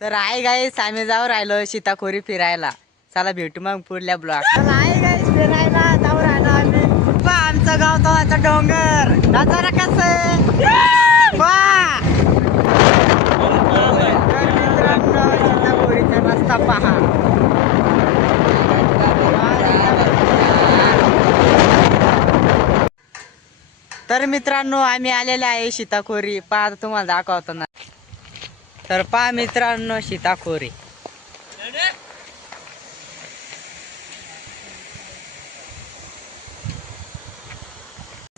तर आहे गाईस, आम्ही जाऊ राहिलो सीताखोरी फिरायला. चला भेटू मग पुढल्या ब्लॉक. आहे गाईस, फिरायला जाऊ राहिलो आम्ही. पहा आमचं गाव तवाचा डोंगर नजारा कसं आहे. पहा तर मित्रांनो, सीताखोरीचा रस्ता पहा. तर मित्रांनो, आम्ही आलेले आहे सीताखोरी. पहा तुम्हाला दाखवतो ना. तर पहा मित्रांनो, सीताखोरी.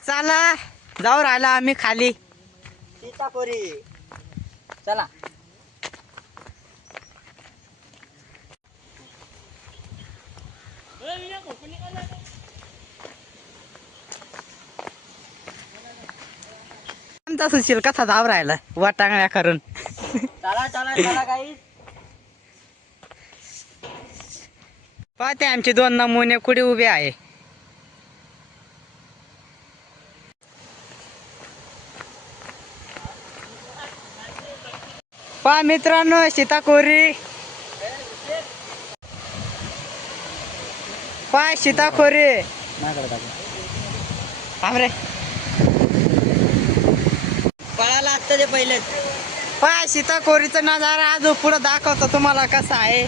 चला जाऊ राहिला आम्ही खाली सीताखोरी. चला. आमचा सुशील कसा जाऊ राहिला वाटांगण्या करून. चला चला चला काही. पाहते आमचे दोन नमुने कुठे उभे आहे. पहा मित्रांनो, सीताखोरी. पहा सीताखोरी. रे पळाला असतं ते पहिलेच. पहा सीताखोरीचा नजारा आज पुढे दाखवतो तुम्हाला कसा आहे.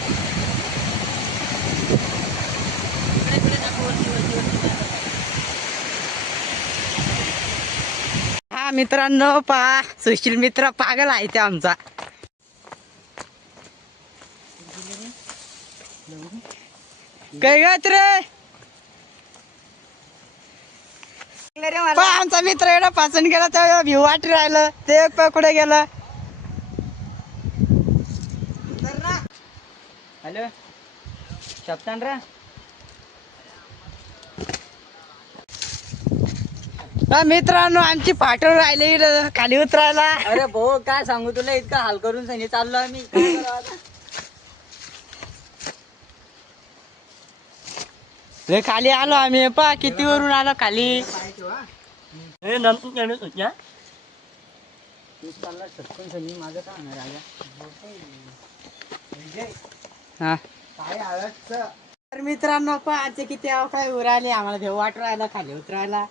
हा मित्रांनो, पहा सुशील मित्र पागल आहे ते आमचा. काय गात रे. आमचा मित्र एवढा पासून गेला तेव्हा भिव वाट राहिलं ते कुठे गेलं. हॅलो शब्दान रा. मित्रांनो, आमची पाठवून राहिली खाली उतरायला. अरे भाऊ काय सांगू तुला, इतका हाल करून सनी चाललो आम्ही. रे खाली आलो आम्ही. पहा किती वरून आलो खाली. तर मित्रांनो, पहा आजचे किती काय उराले आम्हाला भेव वाट राहिला खाली उतरायला.